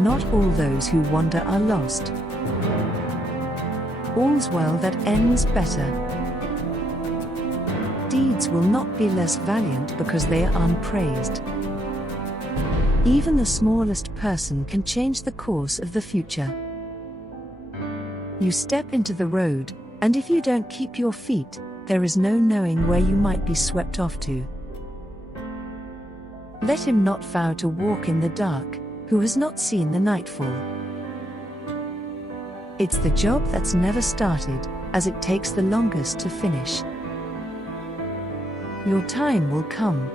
Not all those who wander are lost. All's well that ends better. Deeds will not be less valiant because they are unpraised. Even the smallest person can change the course of the future. You step into the road, and if you don't keep your feet, there is no knowing where you might be swept off to. Let him not vow to walk in the dark, who has not seen the nightfall. It's the job that's never started, as it takes the longest to finish. Your time will come.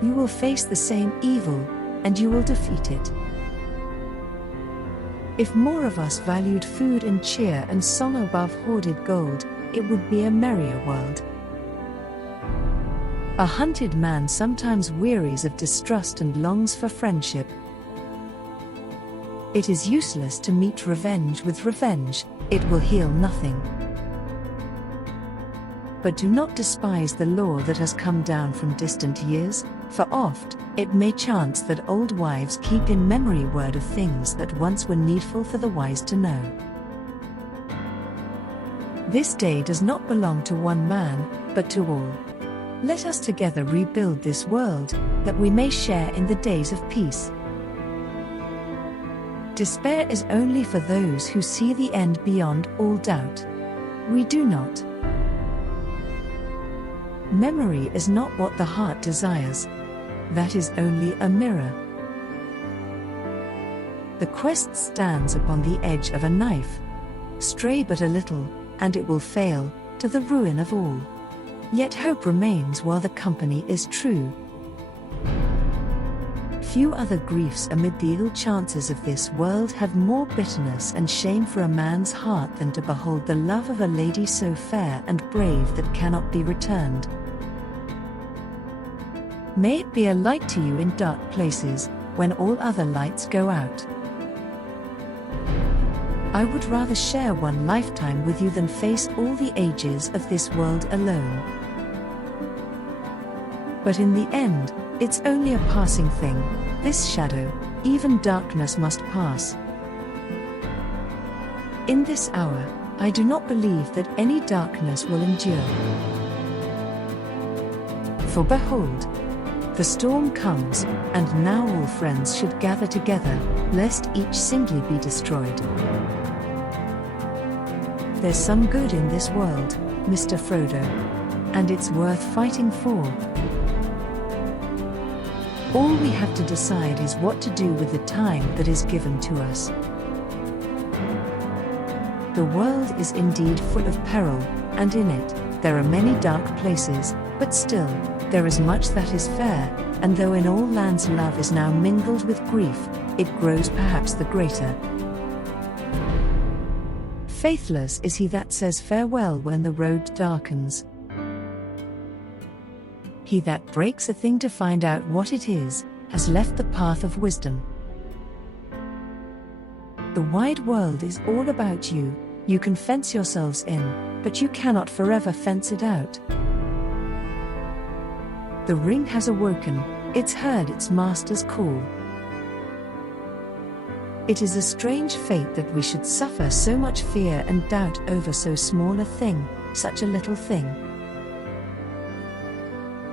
You will face the same evil, and you will defeat it. If more of us valued food and cheer and song above hoarded gold, it would be a merrier world. A hunted man sometimes wearies of distrust and longs for friendship. It is useless to meet revenge with revenge, it will heal nothing. But do not despise the law that has come down from distant years, for oft it may chance that old wives keep in memory word of things that once were needful for the wise to know. This day does not belong to one man, but to all. Let us together rebuild this world, that we may share in the days of peace. Despair is only for those who see the end beyond all doubt. We do not. Memory is not what the heart desires. That is only a mirror. The quest stands upon the edge of a knife. Stray but a little, and it will fail, to the ruin of all. Yet hope remains while the company is true. Few other griefs amid the ill chances of this world have more bitterness and shame for a man's heart than to behold the love of a lady so fair and brave that cannot be returned. May it be a light to you in dark places, when all other lights go out. I would rather share one lifetime with you than face all the ages of this world alone. But in the end, it's only a passing thing, this shadow, even darkness must pass. In this hour, I do not believe that any darkness will endure. For behold, the storm comes, and now all friends should gather together, lest each singly be destroyed. There's some good in this world, Mr. Frodo, and it's worth fighting for. All we have to decide is what to do with the time that is given to us. The world is indeed full of peril, and in it, there are many dark places, but still, there is much that is fair, and though in all lands love is now mingled with grief, it grows perhaps the greater. Faithless is he that says farewell when the road darkens. He that breaks a thing to find out what it is, has left the path of wisdom. The wide world is all about you, you can fence yourselves in, but you cannot forever fence it out. The ring has awoken, it's heard its master's call. It is a strange fate that we should suffer so much fear and doubt over so small a thing, such a little thing.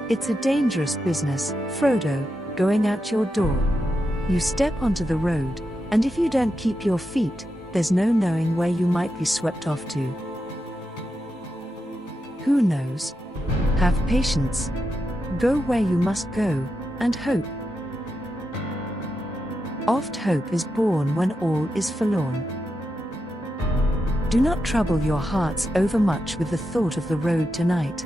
It's a dangerous business, Frodo, going out your door. You step onto the road, and if you don't keep your feet, there's no knowing where you might be swept off to. Who knows? Have patience. Go where you must go, and hope. Oft hope is born when all is forlorn. Do not trouble your hearts overmuch with the thought of the road tonight.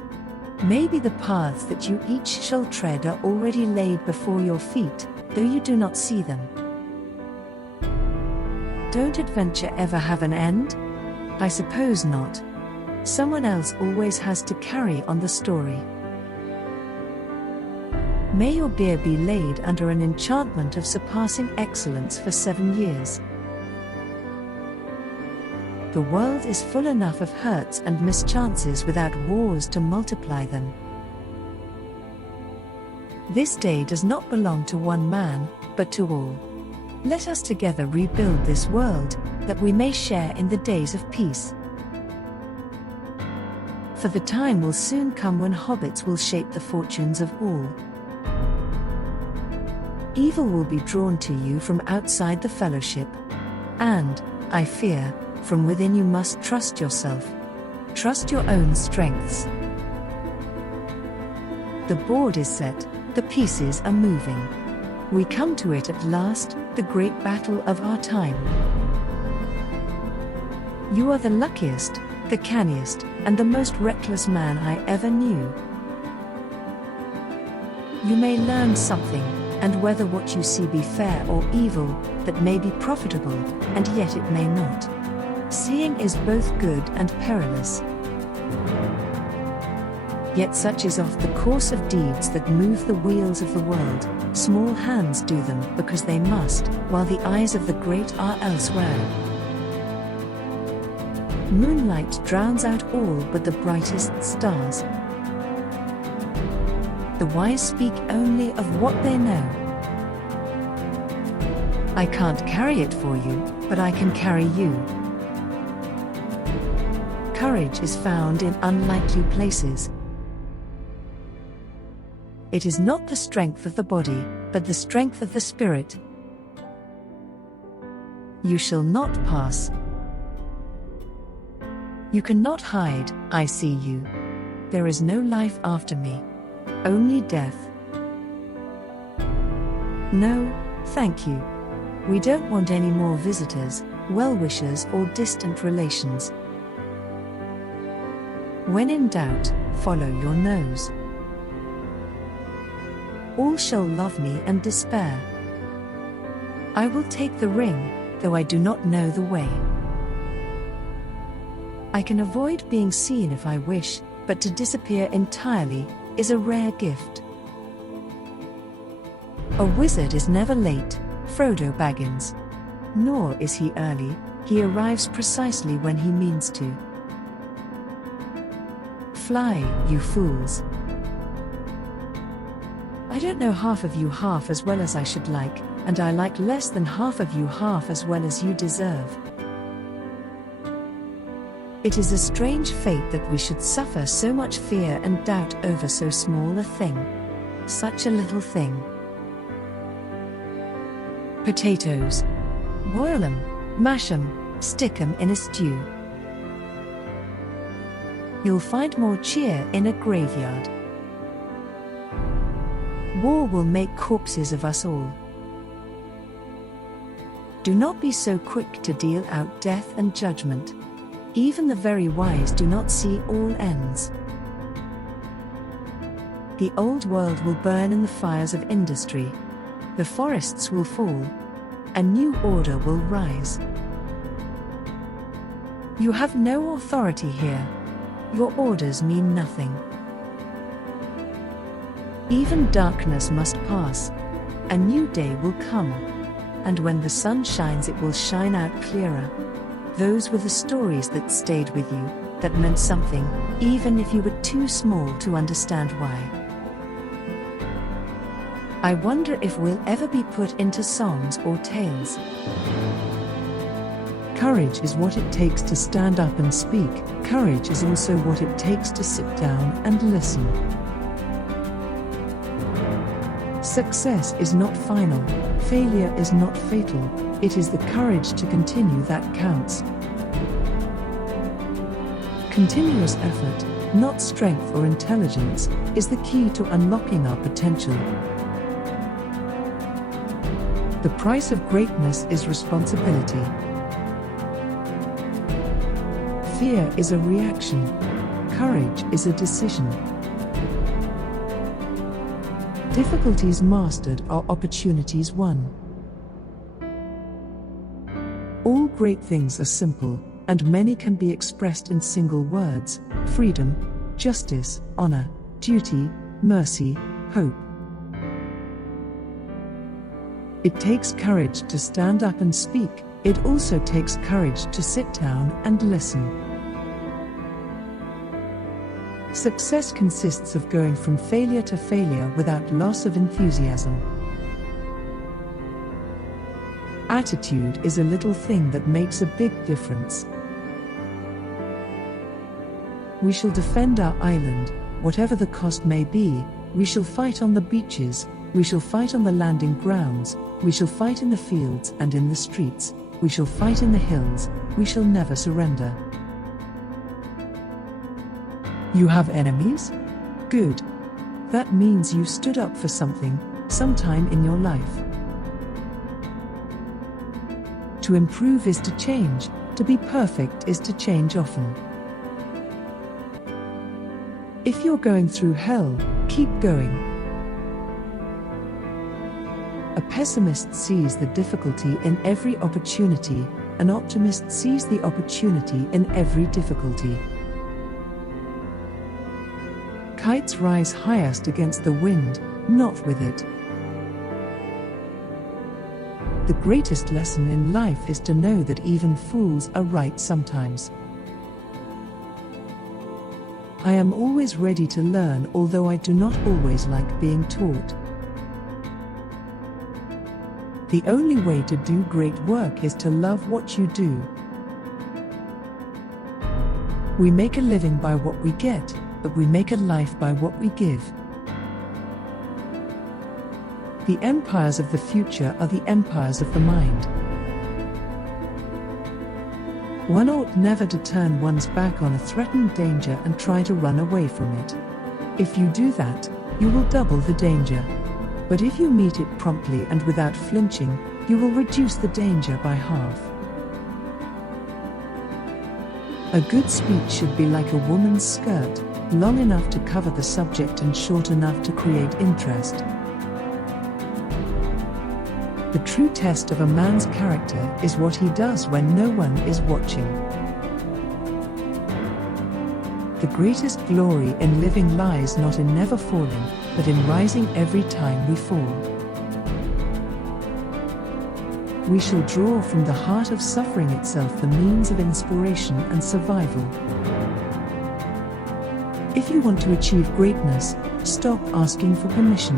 Maybe the paths that you each shall tread are already laid before your feet, though you do not see them. Don't adventure ever have an end? I suppose not. Someone else always has to carry on the story. May your bier be laid under an enchantment of surpassing excellence for 7 years. The world is full enough of hurts and mischances without wars to multiply them. This day does not belong to one man, but to all. Let us together rebuild this world, that we may share in the days of peace. For the time will soon come when hobbits will shape the fortunes of all. Evil will be drawn to you from outside the fellowship. And, I fear, from within you must trust yourself. Trust your own strengths. The board is set, the pieces are moving. We come to it at last, the great battle of our time. You are the luckiest, the canniest, and the most reckless man I ever knew. You may learn something, and whether what you see be fair or evil, that may be profitable, and yet it may not. Seeing is both good and perilous. Yet such is oft the course of deeds that move the wheels of the world. Small hands do them because they must, while the eyes of the great are elsewhere. Moonlight drowns out all but the brightest stars. The wise speak only of what they know. I can't carry it for you, but I can carry you. Courage is found in unlikely places. It is not the strength of the body, but the strength of the spirit. You shall not pass. You cannot hide, I see you. There is no life after me. Only death. No, thank you. We don't want any more visitors, well-wishers or distant relations. When in doubt, follow your nose. All shall love me and despair. I will take the ring, though I do not know the way. I can avoid being seen if I wish, but to disappear entirely is a rare gift. A wizard is never late, Frodo Baggins. Nor is he early, he arrives precisely when he means to. Fly, you fools. I don't know half of you half as well as I should like, and I like less than half of you half as well as you deserve. It is a strange fate that we should suffer so much fear and doubt over so small a thing. Such a little thing. Potatoes. Boil 'em, mash 'em, stick 'em in a stew. You'll find more cheer in a graveyard. War will make corpses of us all. Do not be so quick to deal out death and judgment. Even the very wise do not see all ends. The old world will burn in the fires of industry. The forests will fall. A new order will rise. You have no authority here. Your orders mean nothing. Even darkness must pass. A new day will come. And when the sun shines, it will shine out clearer. Those were the stories that stayed with you, that meant something, even if you were too small to understand why. I wonder if we'll ever be put into songs or tales. Courage is what it takes to stand up and speak. Courage is also what it takes to sit down and listen. Success is not final, failure is not fatal, it is the courage to continue that counts. Continuous effort, not strength or intelligence, is the key to unlocking our potential. The price of greatness is responsibility. Fear is a reaction. Courage is a decision. Difficulties mastered are opportunities won. All great things are simple, and many can be expressed in single words: freedom, justice, honor, duty, mercy, hope. It takes courage to stand up and speak. It also takes courage to sit down and listen. Success consists of going from failure to failure without loss of enthusiasm. Attitude is a little thing that makes a big difference. We shall defend our island, whatever the cost may be. We shall fight on the beaches, we shall fight on the landing grounds, we shall fight in the fields and in the streets, we shall fight in the hills, we shall never surrender. You have enemies? Good. That means you stood up for something, sometime in your life. To improve is to change, to be perfect is to change often. If you're going through hell, keep going. A pessimist sees the difficulty in every opportunity, an optimist sees the opportunity in every difficulty. Kites rise highest against the wind, not with it. The greatest lesson in life is to know that even fools are right sometimes. I am always ready to learn, although I do not always like being taught. The only way to do great work is to love what you do. We make a living by what we get, but we make a life by what we give. The empires of the future are the empires of the mind. One ought never to turn one's back on a threatened danger and try to run away from it. If you do that, you will double the danger. But if you meet it promptly and without flinching, you will reduce the danger by half. A good speech should be like a woman's skirt, long enough to cover the subject and short enough to create interest. The true test of a man's character is what he does when no one is watching. The greatest glory in living lies not in never falling, but in rising every time we fall. We shall draw from the heart of suffering itself the means of inspiration and survival. If you want to achieve greatness, stop asking for permission.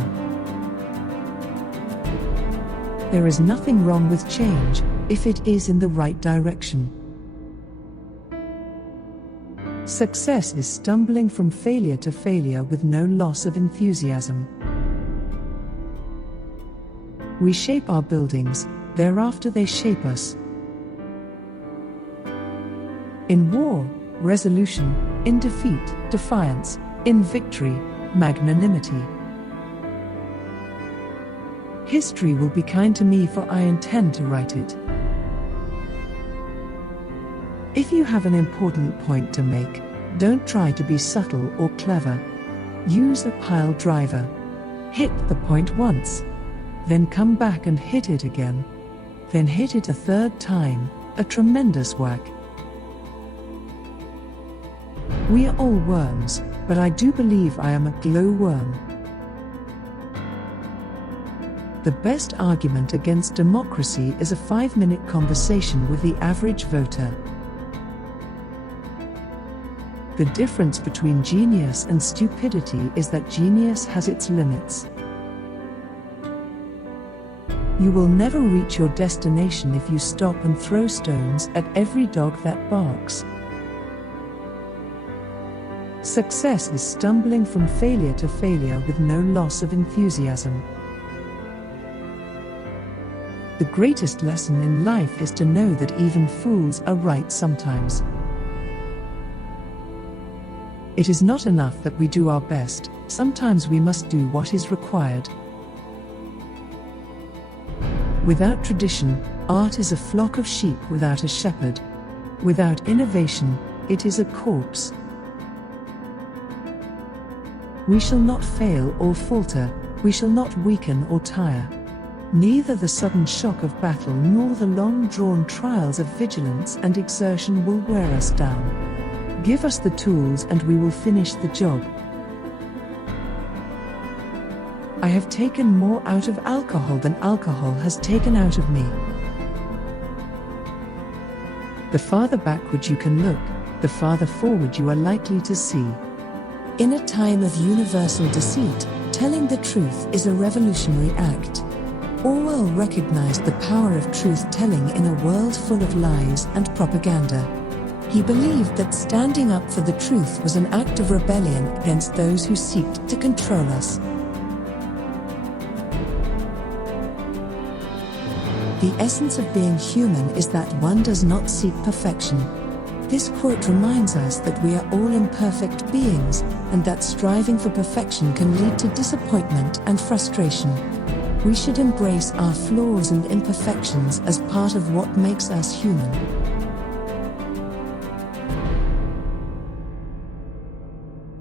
There is nothing wrong with change, if it is in the right direction. Success is stumbling from failure to failure with no loss of enthusiasm. We shape our buildings, thereafter they shape us. In war, resolution; in defeat, defiance; in victory, magnanimity. History will be kind to me, for I intend to write it. If you have an important point to make, don't try to be subtle or clever. Use a pile driver. Hit the point once. Then come back and hit it again. Then hit it a third time, a tremendous whack. We are all worms, but I do believe I am a glowworm. The best argument against democracy is a 5-minute conversation with the average voter. The difference between genius and stupidity is that genius has its limits. You will never reach your destination if you stop and throw stones at every dog that barks. Success is stumbling from failure to failure with no loss of enthusiasm. The greatest lesson in life is to know that even fools are right sometimes. It is not enough that we do our best, sometimes we must do what is required. Without tradition, art is a flock of sheep without a shepherd. Without innovation, it is a corpse. We shall not fail or falter, we shall not weaken or tire. Neither the sudden shock of battle nor the long-drawn trials of vigilance and exertion will wear us down. Give us the tools and we will finish the job. I have taken more out of alcohol than alcohol has taken out of me. The farther backward you can look, the farther forward you are likely to see. In a time of universal deceit, telling the truth is a revolutionary act. Orwell recognized the power of truth-telling in a world full of lies and propaganda. He believed that standing up for the truth was an act of rebellion against those who seeked to control us. The essence of being human is that one does not seek perfection. This quote reminds us that we are all imperfect beings, and that striving for perfection can lead to disappointment and frustration. We should embrace our flaws and imperfections as part of what makes us human.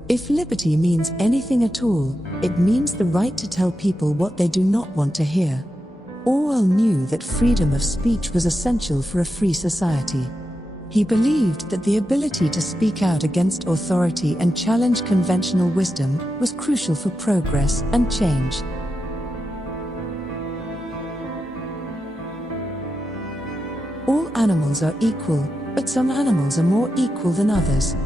If liberty means anything at all, it means the right to tell people what they do not want to hear. Orwell knew that freedom of speech was essential for a free society. He believed that the ability to speak out against authority and challenge conventional wisdom was crucial for progress and change. All animals are equal, but some animals are more equal than others.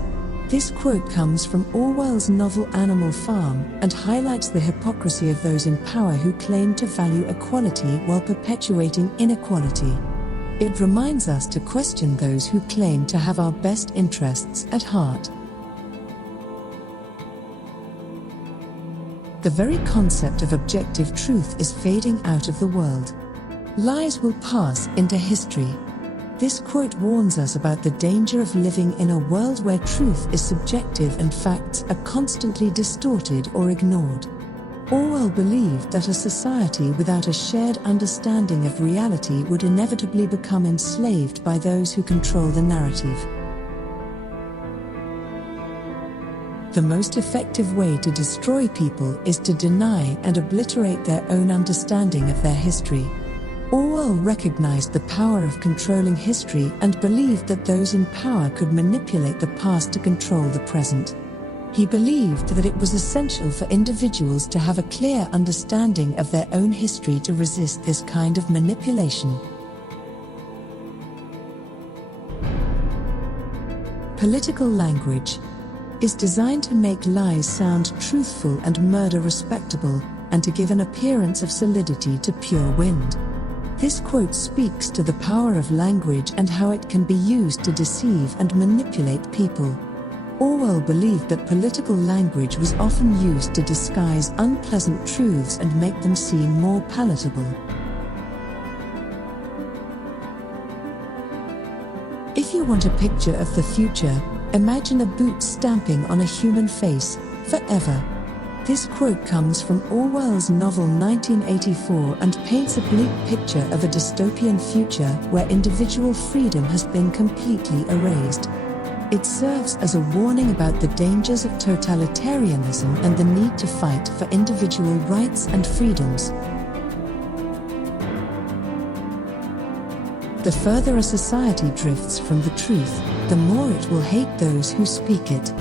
This quote comes from Orwell's novel Animal Farm and highlights the hypocrisy of those in power who claim to value equality while perpetuating inequality. It reminds us to question those who claim to have our best interests at heart. The very concept of objective truth is fading out of the world. Lies will pass into history. This quote warns us about the danger of living in a world where truth is subjective and facts are constantly distorted or ignored. Orwell believed that a society without a shared understanding of reality would inevitably become enslaved by those who control the narrative. The most effective way to destroy people is to deny and obliterate their own understanding of their history. Orwell recognized the power of controlling history and believed that those in power could manipulate the past to control the present. He believed that it was essential for individuals to have a clear understanding of their own history to resist this kind of manipulation. Political language is designed to make lies sound truthful and murder respectable, and to give an appearance of solidity to pure wind. This quote speaks to the power of language and how it can be used to deceive and manipulate people. Orwell believed that political language was often used to disguise unpleasant truths and make them seem more palatable. If you want a picture of the future, imagine a boot stamping on a human face, forever. This quote comes from Orwell's novel 1984 and paints a bleak picture of a dystopian future where individual freedom has been completely erased. It serves as a warning about the dangers of totalitarianism and the need to fight for individual rights and freedoms. The further a society drifts from the truth, the more it will hate those who speak it.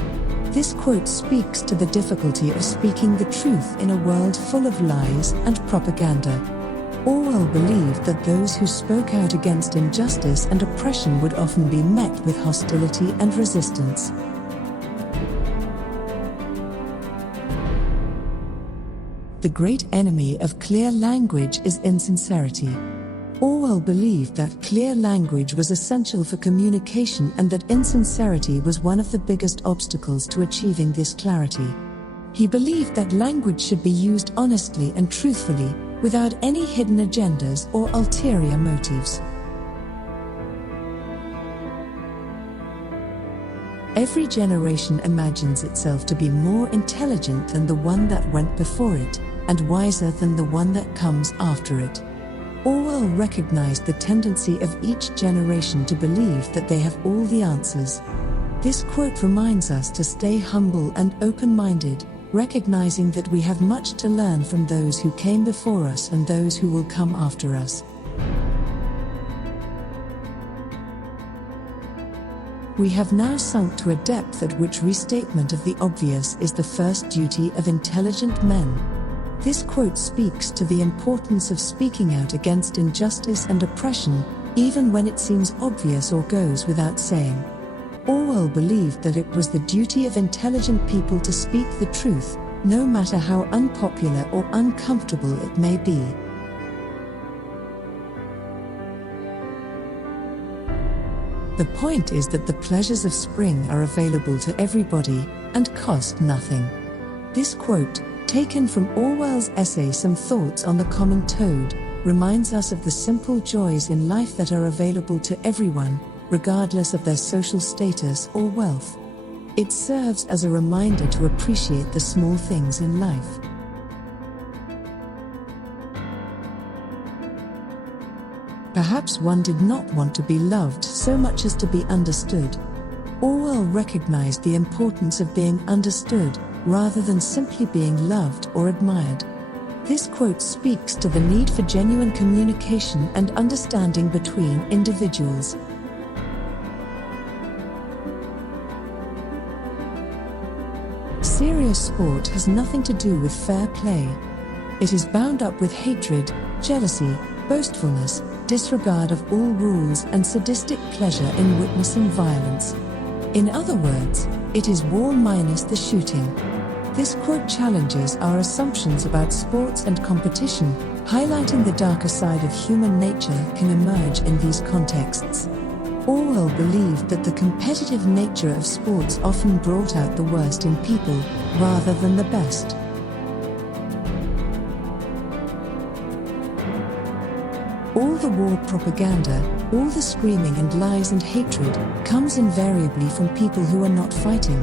This quote speaks to the difficulty of speaking the truth in a world full of lies and propaganda. Orwell believed that those who spoke out against injustice and oppression would often be met with hostility and resistance. The great enemy of clear language is insincerity. Orwell believed that clear language was essential for communication and that insincerity was one of the biggest obstacles to achieving this clarity. He believed that language should be used honestly and truthfully, without any hidden agendas or ulterior motives. Every generation imagines itself to be more intelligent than the one that went before it, and wiser than the one that comes after it. Orwell recognized the tendency of each generation to believe that they have all the answers. This quote reminds us to stay humble and open-minded, recognizing that we have much to learn from those who came before us and those who will come after us. We have now sunk to a depth at which restatement of the obvious is the first duty of intelligent men. This quote speaks to the importance of speaking out against injustice and oppression, even when it seems obvious or goes without saying. Orwell believed that it was the duty of intelligent people to speak the truth, no matter how unpopular or uncomfortable it may be. The point is that the pleasures of spring are available to everybody and cost nothing. This quote, taken from Orwell's essay Some Thoughts on the Common Toad, reminds us of the simple joys in life that are available to everyone, regardless of their social status or wealth. It serves as a reminder to appreciate the small things in life. Perhaps one did not want to be loved so much as to be understood. Orwell recognized the importance of being understood, rather than simply being loved or admired. This quote speaks to the need for genuine communication and understanding between individuals. Serious sport has nothing to do with fair play. It is bound up with hatred, jealousy, boastfulness, disregard of all rules and sadistic pleasure in witnessing violence. In other words, it is war minus the shooting. This quote challenges our assumptions about sports and competition, highlighting the darker side of human nature can emerge in these contexts. Orwell believed that the competitive nature of sports often brought out the worst in people, rather than the best. All the war propaganda, all the screaming and lies and hatred, comes invariably from people who are not fighting.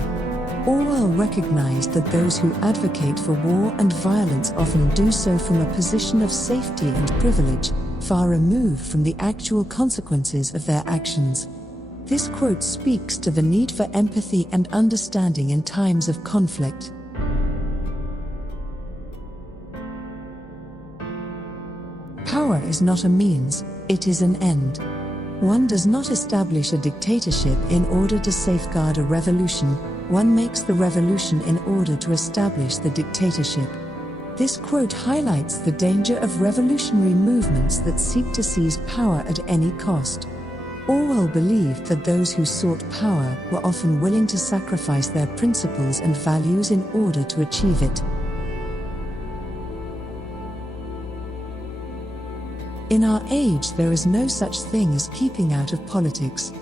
Orwell recognized that those who advocate for war and violence often do so from a position of safety and privilege, far removed from the actual consequences of their actions. This quote speaks to the need for empathy and understanding in times of conflict. Power is not a means, it is an end. One does not establish a dictatorship in order to safeguard a revolution, one makes the revolution in order to establish the dictatorship. This quote highlights the danger of revolutionary movements that seek to seize power at any cost. Orwell believed that those who sought power were often willing to sacrifice their principles and values in order to achieve it. In our age, there is no such thing as keeping out of politics.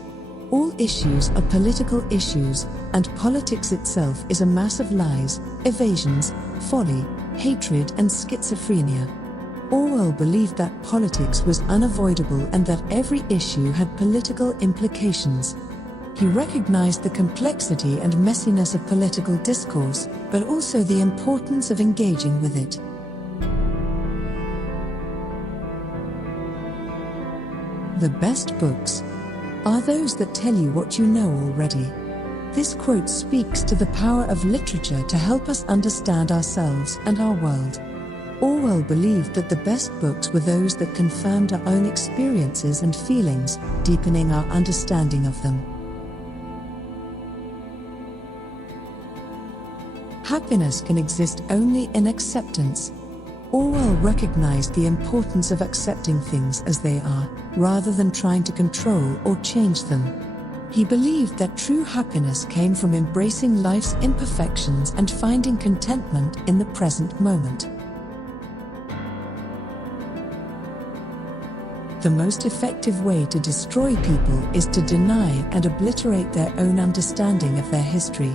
All issues are political issues, and politics itself is a mass of lies, evasions, folly, hatred and schizophrenia. Orwell believed that politics was unavoidable and that every issue had political implications. He recognized the complexity and messiness of political discourse, but also the importance of engaging with it. The best books are those that tell you what you know already. This quote speaks to the power of literature to help us understand ourselves and our world. Orwell believed that the best books were those that confirmed our own experiences and feelings, deepening our understanding of them. Happiness can exist only in acceptance. Orwell recognized the importance of accepting things as they are, rather than trying to control or change them. He believed that true happiness came from embracing life's imperfections and finding contentment in the present moment. The most effective way to destroy people is to deny and obliterate their own understanding of their history.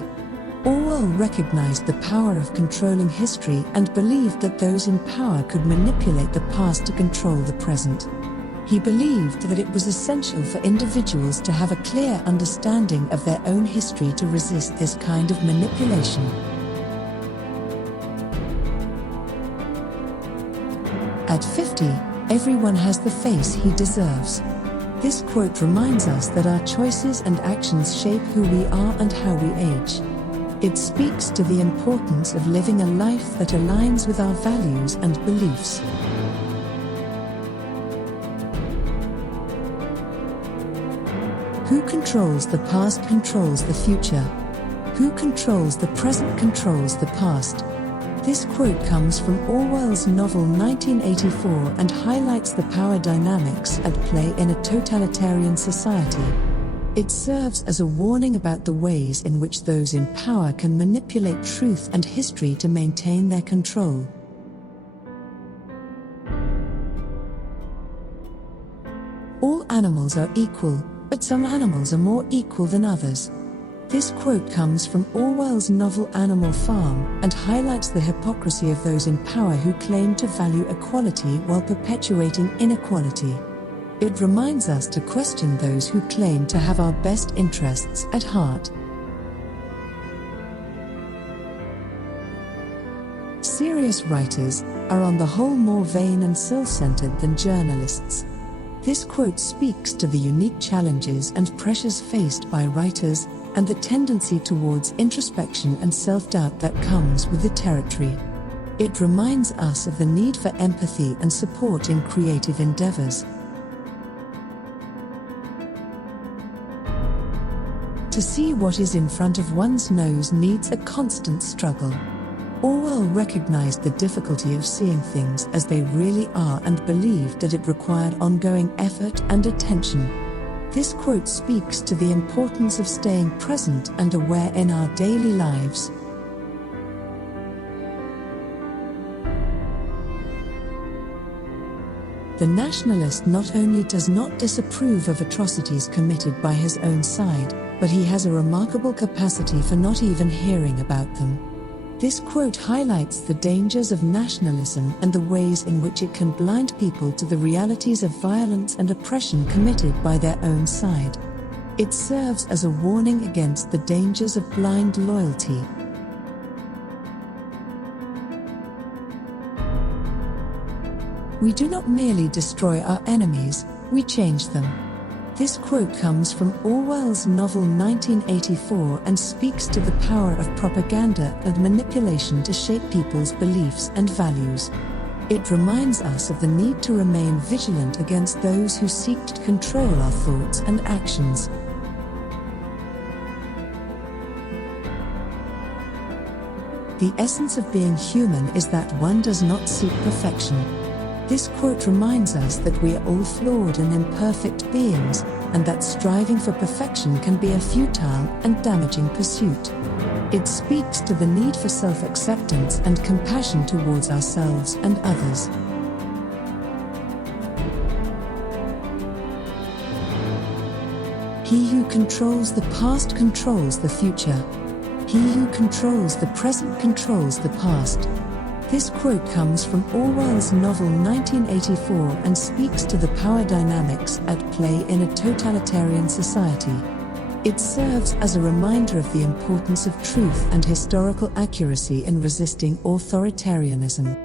Orwell recognized the power of controlling history and believed that those in power could manipulate the past to control the present. He believed that it was essential for individuals to have a clear understanding of their own history to resist this kind of manipulation. At 50, everyone has the face he deserves. This quote reminds us that our choices and actions shape who we are and how we age. It speaks to the importance of living a life that aligns with our values and beliefs. Who controls the past controls the future. Who controls the present controls the past. This quote comes from Orwell's novel 1984 and highlights the power dynamics at play in a totalitarian society. It serves as a warning about the ways in which those in power can manipulate truth and history to maintain their control. All animals are equal, but some animals are more equal than others. This quote comes from Orwell's novel Animal Farm and highlights the hypocrisy of those in power who claim to value equality while perpetuating inequality. It reminds us to question those who claim to have our best interests at heart. Serious writers are on the whole more vain and self-centered than journalists. This quote speaks to the unique challenges and pressures faced by writers and the tendency towards introspection and self-doubt that comes with the territory. It reminds us of the need for empathy and support in creative endeavors. To see what is in front of one's nose needs a constant struggle. Orwell recognized the difficulty of seeing things as they really are and believed that it required ongoing effort and attention. This quote speaks to the importance of staying present and aware in our daily lives. The nationalist not only does not disapprove of atrocities committed by his own side, but he has a remarkable capacity for not even hearing about them. This quote highlights the dangers of nationalism and the ways in which it can blind people to the realities of violence and oppression committed by their own side. It serves as a warning against the dangers of blind loyalty. We do not merely destroy our enemies, we change them. This quote comes from Orwell's novel 1984 and speaks to the power of propaganda and manipulation to shape people's beliefs and values. It reminds us of the need to remain vigilant against those who seek to control our thoughts and actions. The essence of being human is that one does not seek perfection. This quote reminds us that we are all flawed and imperfect beings, and that striving for perfection can be a futile and damaging pursuit. It speaks to the need for self-acceptance and compassion towards ourselves and others. He who controls the past controls the future. He who controls the present controls the past. This quote comes from Orwell's novel 1984 and speaks to the power dynamics at play in a totalitarian society. It serves as a reminder of the importance of truth and historical accuracy in resisting authoritarianism.